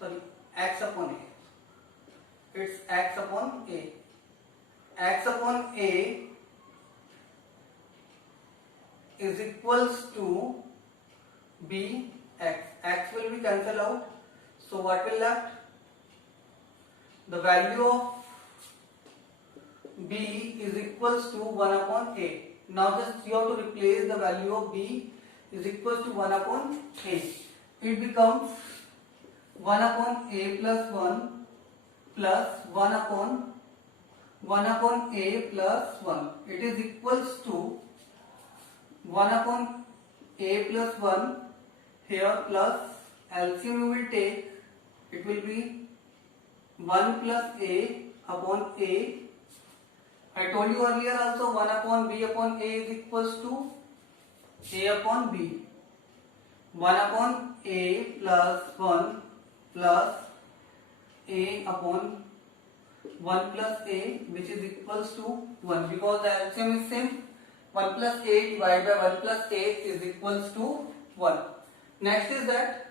sorry, x upon a. It's x upon a. X upon a is equals to b x. X will be cancelled out. So what will left? The value of b is equals to 1 upon a. Now just you have to replace the value of b is equals to 1 upon a. It becomes 1 upon a plus 1 plus 1 upon a plus 1. It is equals to 1 upon a plus 1 here plus LCM you will take, it will be 1 plus a upon a. I told you earlier also 1 upon b upon a is equals to a upon b. 1 upon a plus 1 plus a upon 1 plus a, which is equals to 1, because the LCM is same. 1 plus a divided by 1 plus a is equals to 1. Next is that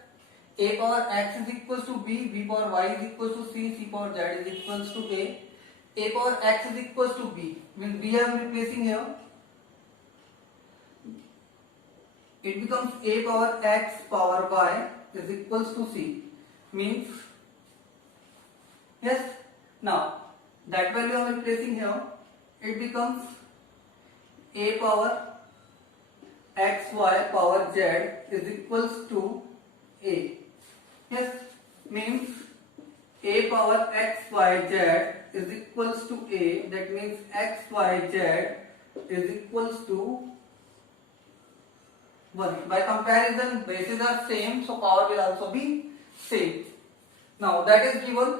a power x is equals to b, b power y is equals to c, c power z is equals to a power x is equals to b. Means b I am replacing here. It becomes a power x power y is equals to c. Means, yes, now that value I am replacing here. It becomes a power xy power z is equals to a. Yes, means a power xyz is equals to a. That means xyz is equals to 1. By comparison, bases are same, so power will also be same. Now that is given.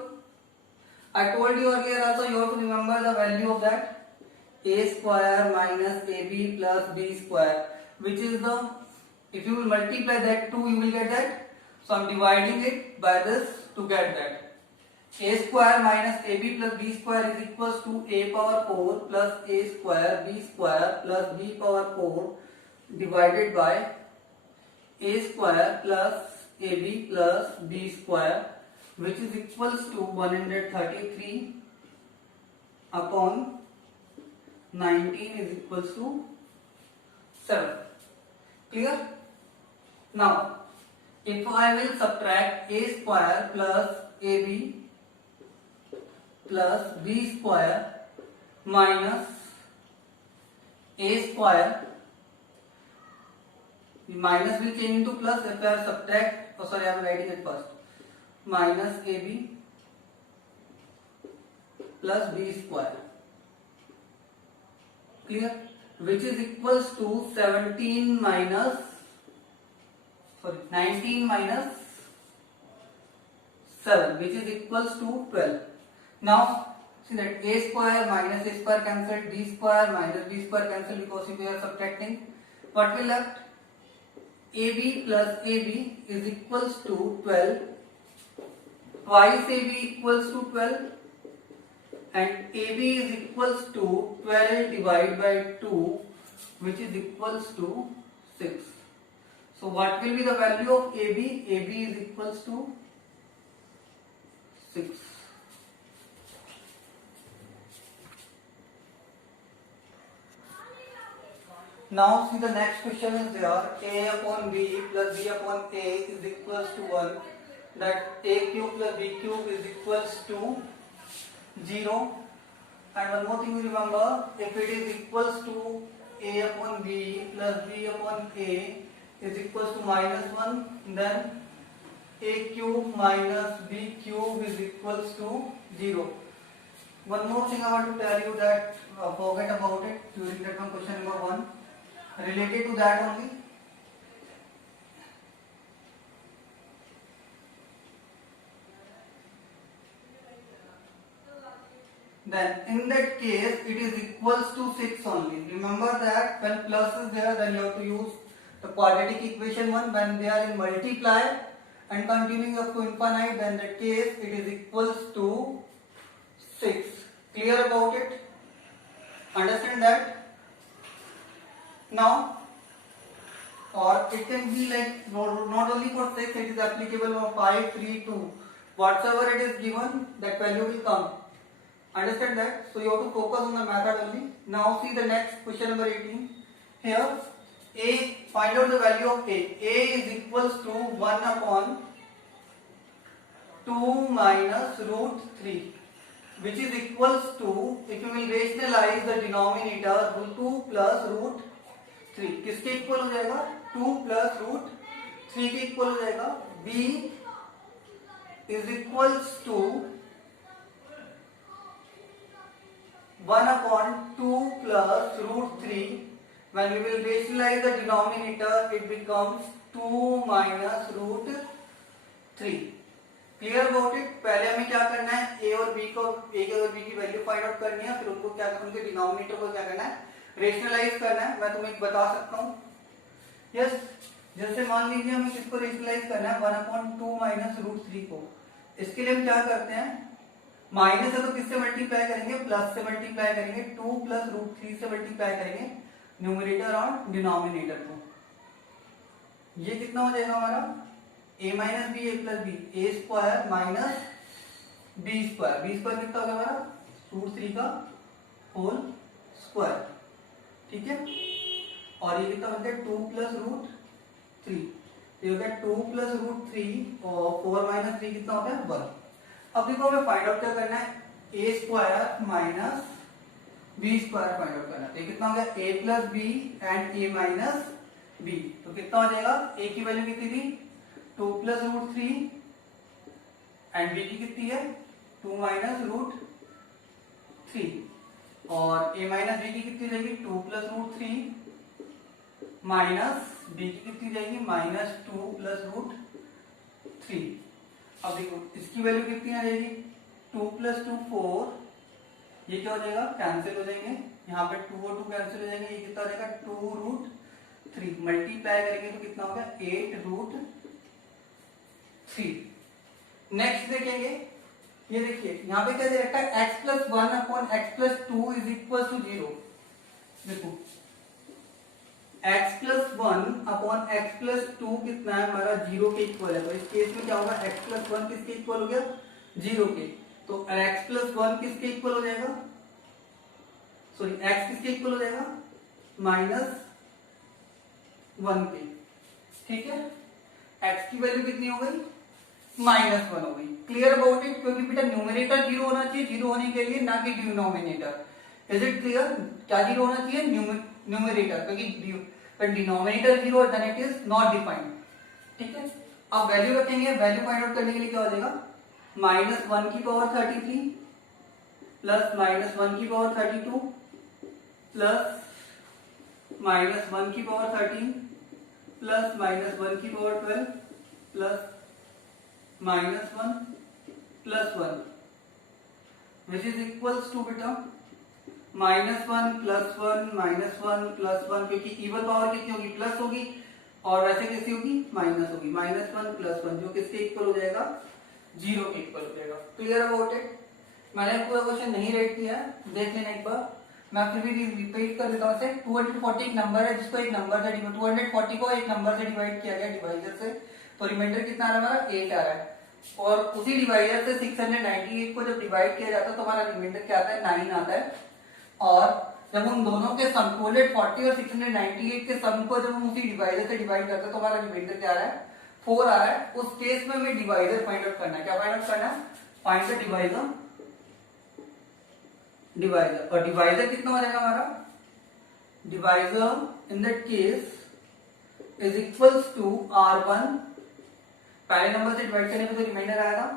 I told you earlier also you have to remember the value of that. A square minus ab plus b square, which is the, if you will multiply that 2 you will get that. So I am dividing it by this to get that. A square minus ab plus b square is equals to a power 4 plus a square plus b power 4 divided by a square plus ab plus b square, which is equals to 133 upon 19 is equals to 7. Clear? Now if I will subtract a square plus ab plus b square minus a square, minus will change into plus if I subtract, I am writing it first, minus ab plus b square. Clear? Which is equals to 19 minus 7, which is equals to 12. Now see that a square minus a square cancelled, b square minus b square cancelled, because if we are subtracting, what will left? ab plus ab is equals to 12, twice ab equals to 12, and ab is equals to 12 divided by 2, which is equals to 6. So what will be the value of ab? ab is equals to 6. Now see the next question is there. A upon b plus b upon a is equals to 1. That a cube plus b cube is equals to 0. And one more thing you remember, if it is equals to a upon b plus b upon a is equals to minus 1, then a cube minus b cube is equals to 0. One more thing I want to tell you that forget about it during that one, question number 1. Related to that only. Then in that case it is equals to 6 only. Remember that when plus is there, then you have to use the quadratic equation 1. When they are in multiply and continuing up to infinite, then in that case it is equals to 6. Clear about it? Understand that? Now, or it can be like not only for 6, it is applicable for 5, 3, 2. whatsoever it is given, that value will come. Understand that? So you have to focus on the method only. Now see the next question number 18. Here a, find out the value of a. A is equals to 1 upon 2 minus root 3, which is equals to, if you will rationalize the denominator, 2 plus root 3 किसके equal हो जाएगा? 2 plus root 3 के equal हो जाएगा. b is equals to 1 upon 2 plus root 3. When we will rationalize the denominator, it becomes 2 minus root 3. Clear about it? पहले हमें क्या करना है, a और b को, a और b की वैल्यू फाइंड आउट करनी है, फिर उनको क्या करना है, उनके डिनोमिनेटर को क्या करना है, रेशनलाइज करना है. मैं तुम्हें बता सकता हूँ. यस, जैसे मान लीजिए हमें किसको रेशनलाइज करना है, 1/2 माइनस रूट 3 को. इसके लिए हम क्या करते हैं, माइनस है तो किससे मल्टीप्लाई करेंगे, प्लस से मल्टीप्लाई करेंगे. 2 प्लस रूट 3 से मल्टीप्लाई करेंगे न्यूमरेटर और डिनोमिनेटर को. ये कितना हो जाएगा हमारा, a minus B, A plus B, A square minus B square. B square कितना होगा हमारा, रूट 3 का होल स्क्वायर. ठीक है, और ये कितना बनता है, 2 प्लस रूट 3. ये होता है 2 प्लस रूट 3 और 4 माइनस 3 कितना होता है, 1. अब देखो हमें फाइंड आउट क्या करना है, A square minus B square find out करना है. तो कितना हो गया, A plus B and A minus B. तो कितना हो जाएगा, ए की वैल्यू कितनी थी, 2 प्लस रूट 3 एंड बी की कितनी है, 2 माइनस रूट 3, और a माइनस बी की कितनी रहेगी, 2 प्लस रूट 3 माइनस बी की कितनी जाएगी, माइनस 2 प्लस रूट 3. अब देखो इसकी वैल्यू कितनी आ जाएगी, 2 प्लस 2 4. ये क्या हो जाएगा, कैंसिल हो जाएंगे, यहाँ पे 2 और 2 कैंसिल हो जाएंगे. ये कितना हो जाएगा, 2 रूट 3 मल्टीप्लाई करेंगे तो कितना होगा, 8 रूट 3. नेक्स्ट देखेंगे, ये देखिए यहाँ पे क्या दे रखा है, x plus 1 upon x plus 2 is equal to 0. देखो x plus 1 upon x plus 2 कितना है हमारा, 0 के इक्वल है. तो इस केस में क्या होगा, x प्लस 1 किसके इक्वल हो गया, 0 के. तो x प्लस 1 किसके इक्वल हो जाएगा, सॉरी x किसके इक्वल हो जाएगा, माइनस 1 के. ठीक है, x की वैल्यू कितनी हो गई, -1 हो गई. Clear about it? क्योंकि बेटा न्यूमरेटर 0 होना चाहिए, 0 होने के लिए, ना कि डिनोमिनेटर. Is it clear? क्या 0 होना चाहिए, न्यूमरेटर, क्योंकि denominator 0 then it is not defined. ठीक है, अब वैल्यू रखेंगे. वैल्यू फाइंड आउट करने के लिए क्या हो जाएगा, -1 की पावर 33 प्लस -1 की पावर 32 प्लस -1 की पावर 13 प्लस -1 की power 12 plus -1 plus 1, which is equals to बेटा -1 प्लस 1 -1 प्लस 1, क्योंकि इवन पावर कितनी होगी, प्लस होगी, और वैसे कैसी होगी, माइनस होगी. -1 प्लस 1 जो किसके इक्वल हो जाएगा, 0 के इक्वल हो जाएगा. Clear about it? मैंने पूरा क्वेश्चन नहीं रेट किया है, देख लेना एक बार. मैं फिर भी रिपीट कर देता हूँ. 240 एक नंबर है जिसको एक नंबर से 240 को एक नंबर से डिवाइड किया गया डिवाइजर से, तो रिमाइंडर कितना आ रहा है हमारा, 8 आ रहा है. और उसी डिवाइजर से 698 को जब डिवाइड किया जाता है तो हमारा रिमाइंडर क्या आता है, 9 आता है. और जब उन दोनों के सम 240 और 698 के सम को जब हम उसी डिवाइजर से डिवाइड करते हैं तो हमारा रिमाइंडर क्या आ रहा है, 4 आ रहा है. उस केस में हमें डिवाइजर फाइंड आउट करना है. क्या फाइंड आउट करना है, फाइंड द डिवाइजर. और डिवाइजर कितना हो जाएगा हमारा, divisor in that case is equals to R1. पहले नंबर से डिवाइड करने पे जो रिमाइंडर आया था,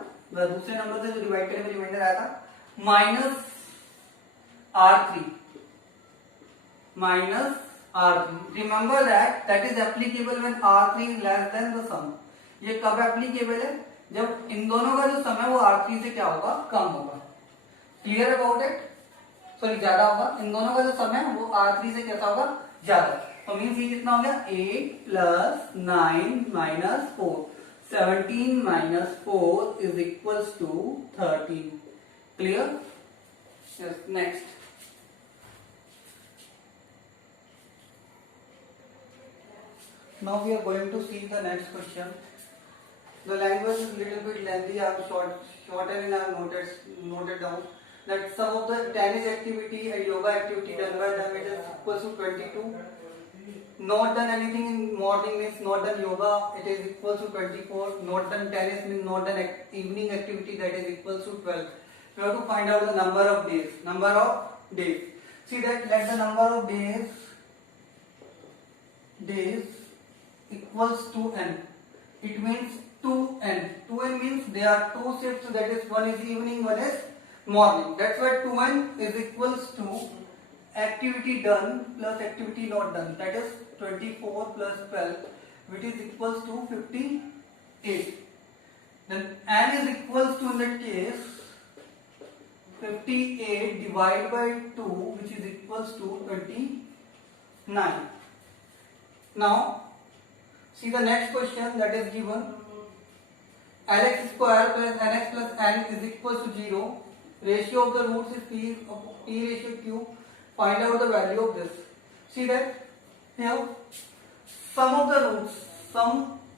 दूसरे नंबर से जो डिवाइड करने पे रिमाइंडर आया था, minus R3 minus R3. Remember that is applicable when R3 is less than the sum. ये कब एप्लीकेबल है, जब इन दोनों का जो सम है वो R3 से क्या होगा, कम होगा. Clear about it? सॉरी ज्यादा होगा. इन दोनों का जो सम है वो R3 से कैसा होगा, ज्यादा. तो मीन्स ये कितना हो गया, 8 plus 9 minus 4. 17 minus 4 is equals to 13. Clear? Yes. Next. Now we are going to see the next question. The language is little bit lengthy. I have shortened and I have noted down that some of the tennis activity and yoga activity done by them it is equals to 22. Not done anything in morning means not done yoga, it is equals to 24. Not done tennis means not done evening activity, that is equals to 12. We have to find out the number of days. Number of days. See that let the number of days equals to n. It means 2n. 2n means there are two shifts, that is one is evening, one is morning. That's why 2n is equals to activity done plus activity not done, that is 24 plus 12, which is equals to 58. Then n is equals to, in that case, 58 divided by 2, which is equals to 29. Now see the next question that is given. Lx square plus nx plus n is equals to 0. Ratio of the roots is p ratio q. Find out the value of this. See that here sum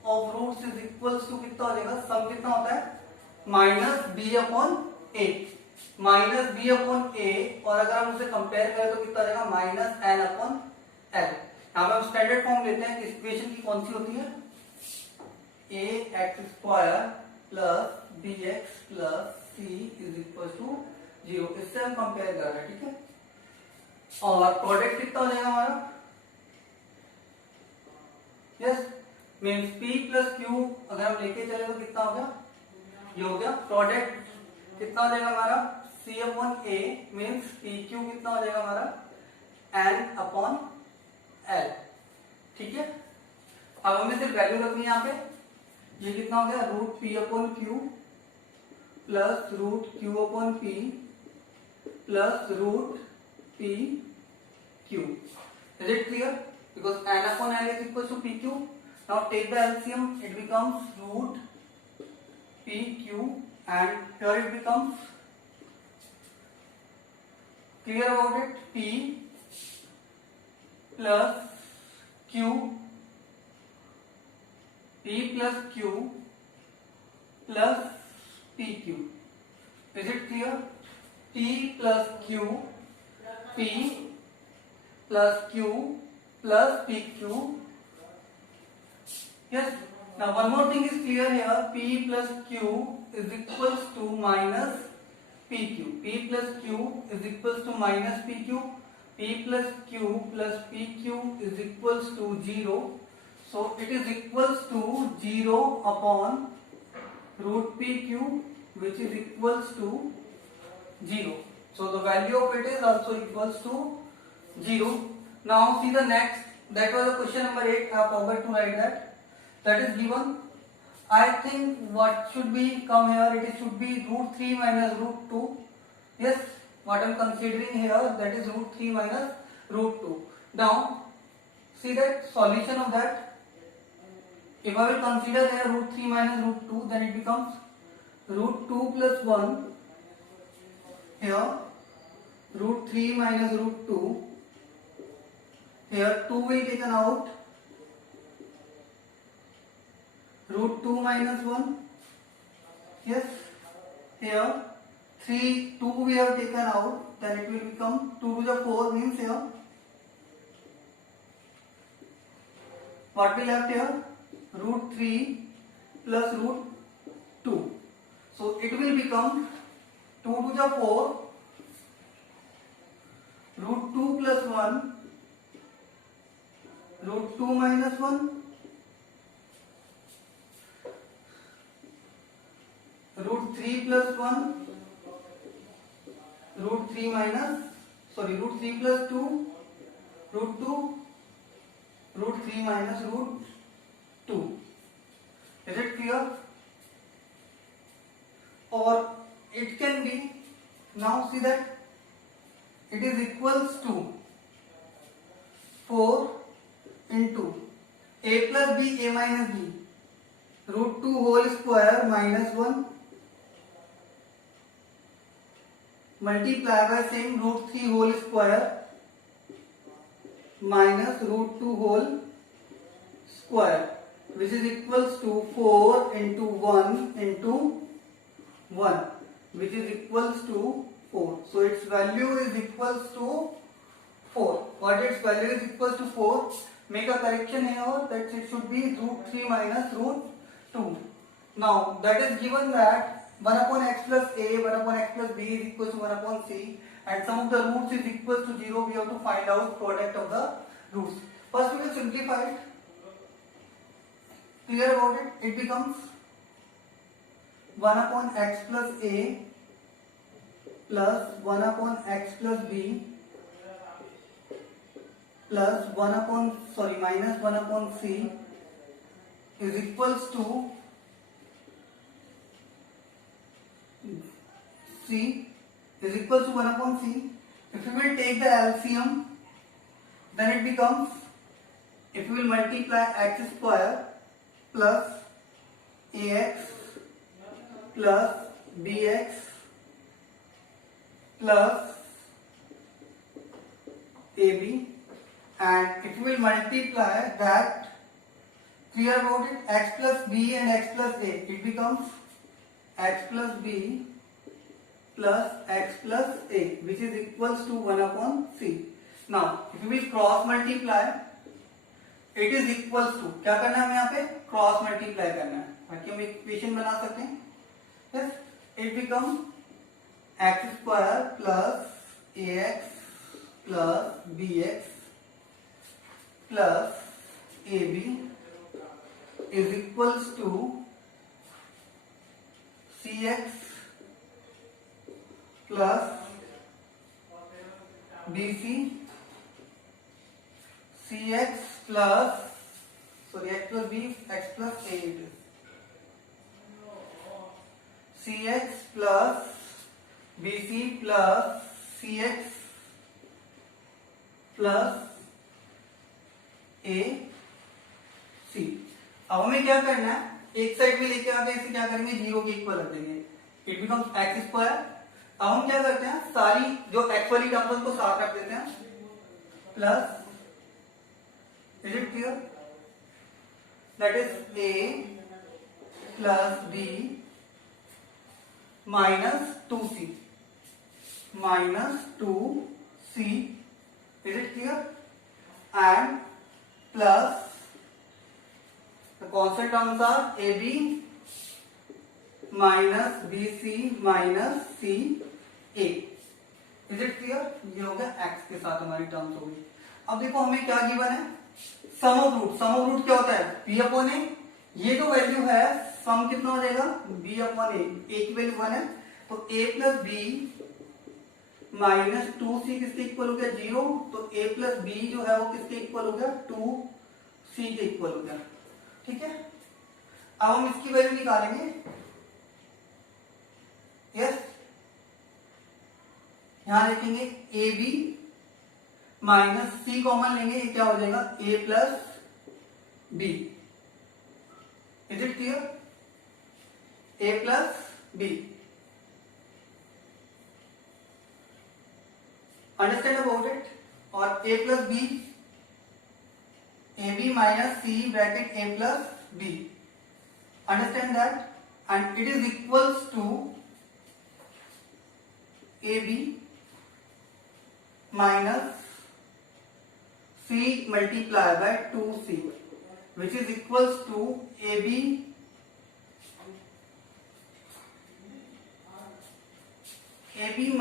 of roots is equals to कितना हो जाएगा? सम कितना होता है? Minus B upon ए. Minus B upon ए, और अगर हम उसे कंपेयर करें तो कितना हो जाएगा? Minus N upon L. यहाँ पे हम स्टैंडर्ड फॉर्म लेते हैं. इक्वेशन की कौन सी होती है? A x square plus B x plus C is equal to 0. इससे हम कंपेयर कर रहे हैं. ठीक है. और प्रोडक्ट कितना हो जाएगा हमारा? Yes, means P plus Q अगर हम लेके चले तो कितना हो गया? ये हो गया. प्रोडक्ट कितना हो जाएगा हमारा? C upon A means PQ कितना हो जाएगा हमारा? N upon L. ठीक है. अब हमें सिर्फ वैल्यू रखनी है यहाँ पे. ये कितना हो गया? Root P upon Q plus root Q upon P plus root P Q. Is it clear? Because n upon L is equal to PQ. Now take the LCM. It becomes root PQ, and here it becomes, clear about it, P plus Q, P plus Q plus PQ. Is it clear? P plus Q, P plus Q plus PQ. Yes. Now one more thing is clear here. P plus Q is equals to minus PQ. P plus Q is equals to minus PQ. P plus Q plus PQ is equals to 0. So it is equals to 0 upon root PQ, which is equals to 0. So the value of it is also equals to 0. Now see the next. That was the question number 8. I forgot to write that. That is given. I think what should be come here? It should be root 3 minus root 2. Yes, what I am considering here, that is root 3 minus root 2. Now see that solution of that. If I will consider here root 3 minus root 2, then it becomes root 2 plus 1. Here root 3 minus root 2. Here 2 will be taken out. Root 2 minus 1. Yes. Here 2 we have taken out. Then it will become 2 to the 4 means here. What we left here? Root 3 plus root 2. So it will become 2 to the 4. Root 2 plus 1. Root 2 minus 1. Root 3 plus 1. Root 3 plus 2. Root 2. Root 3 minus root 2. Is it clear? Or it can be, now see that it is equals to 4 into a plus b, a minus b, root 2 whole square minus 1 multiply by same root 3 whole square minus root 2 whole square. which is equals to 4 into 1 into 1, which is equals to 4. So its value is equals to 4. What its value is equals to 4? Make a correction here that it should be root 3 minus root 2. Now that is given that 1 upon x plus a, 1 upon x plus b is equals to 1 upon c, and sum of the roots is equals to 0. We have to find out product of the roots. First we will simplify it. Clear about it? It becomes 1 upon x plus a plus 1 upon x plus b plus minus 1 upon c is equals to c is equals to 1 upon c. If we will take the LCM, then it becomes, if we will multiply x square plus ax plus bx plus ab, and if we will multiply that, clear about it, x plus b and x plus a, it becomes x plus b plus x plus a, which is equals to 1 upon c. Now if we will cross multiply, it is equals to, क्या करना है हमें यहाँ पे, cross multiply करना है ताकि हम इक्वेशन बना सकें. Yes, it becomes x square plus ax plus bx plus ab is equals to cx plus bc, cx plus, x plus b, x plus a it is, cx plus bc plus cx plus a c. अब हमें क्या करना है, एक side में लेके आते हैं, इसे क्या करेंगे, 0 के इक्वल रख देंगे. It becomes x square. अब हम क्या करते हैं, सारी जो एक्स वाली टर्म्स उनको साथ रख देते हैं, plus, is it clear, that is a plus b minus 2c minus 2c, is it clear, and plus the constant terms are ab minus bc minus ca. Is it clear? ये हो गया x के साथ हमारी terms हो गई. अब देखो हमें क्या गिवन है, sum of root. Sum of root क्या होता है, b अपॉन a. ये जो वैल्यू है, सम कितना हो जाएगा, b अपॉन a. a की वैल्यू 1 है, तो a plus b minus 2c किसके इक्वल हो गया, 0. तो a प्लस b जो है वो किसके इक्वल हो गया, 2c के इक्वल हो गया. ठीक है, अब हम इसकी वैल्यू निकालेंगे. यस, यहां देखेंगे A B minus C common लेंगे, ये क्या हो जाएगा, a plus B. Is it clear, a plus B. Understand about it. और a plus B, A B minus C bracket a plus B. Understand that, and it is equals to A B minus c multiplied by 2c, which is equals to ab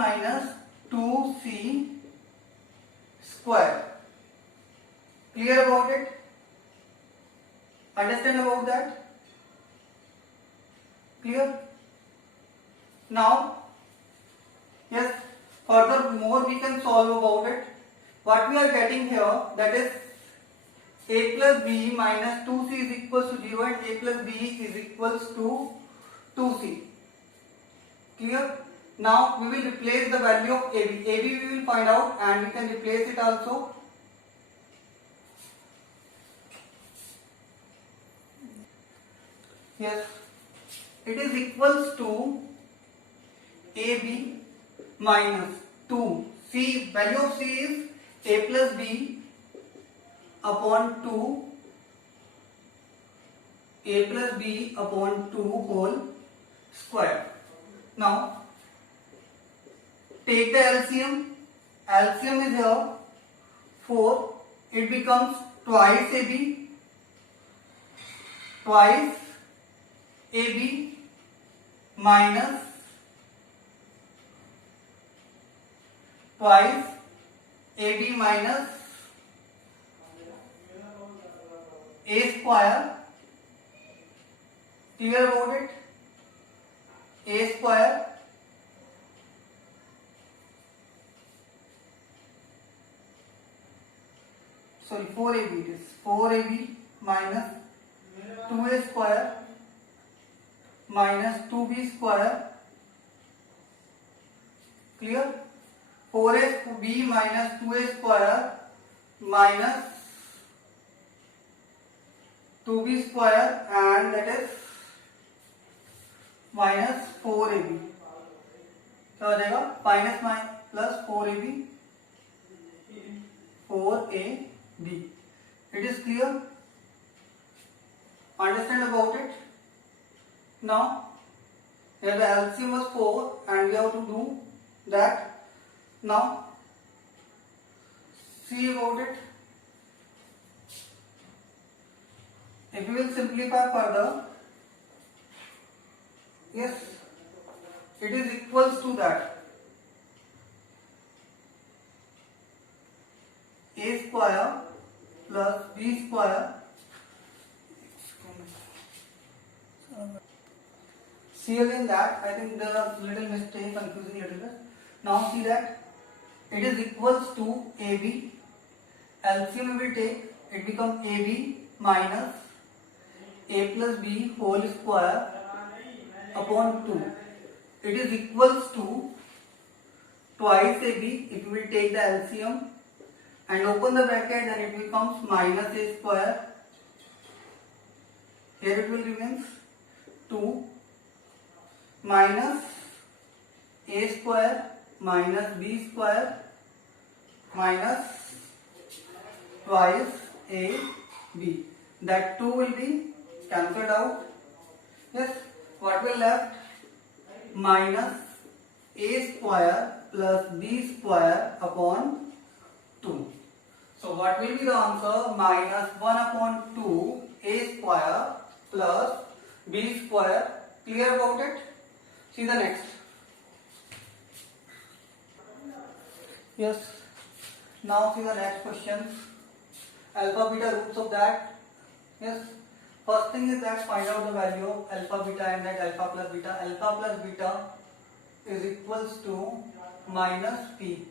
minus 2c square. Clear about it? Understand about that? Clear? Now, yes, further more we can solve about it. What we are getting here, that is a plus b minus 2c is equals to 0 and a plus b is equals to 2c. Clear? Now we will replace the value of ab. Ab we will find out and we can replace it also. Yes, it is equals to ab minus 2 c, value of c is a plus b upon 2 a plus b upon 2 whole square. Now take the LCM. LCM is here 4. It becomes twice AB minus twice AB minus a square. Clear about it? A square sorry 4AB, it is 4AB minus 2A square minus 2B square. Clear? 4AB minus 2A square minus 2B square, and that is minus 4AB. क्या हो जाएगा? Minus plus 4AB 4AB. It is clear? Understand about it? Now here the LCM was 4 and we have to do that. Now see about it. If you will simplify further, yes, it is equals to that a square plus b square. See again that I think there are little mistake, confusing little bit. Now see that it is equals to AB. LCM we will take, it becomes AB minus a plus b whole square upon 2. It is equals to twice AB. If you will take the LCM and open the bracket, then it becomes minus a square. Here it will remain 2 minus a square minus b square minus twice ab. That 2 will be cancelled out. Yes, what will left? Minus a square plus b square upon 2. So what will be the answer? Minus 1 upon 2 a square plus b square. Clear about it? See the next. Yes. Now see the next questions. Alpha beta roots of that. Yes. First thing is that find out the value of alpha beta and that alpha plus beta. Alpha plus beta is equals to minus p.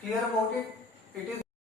Clear about it? It is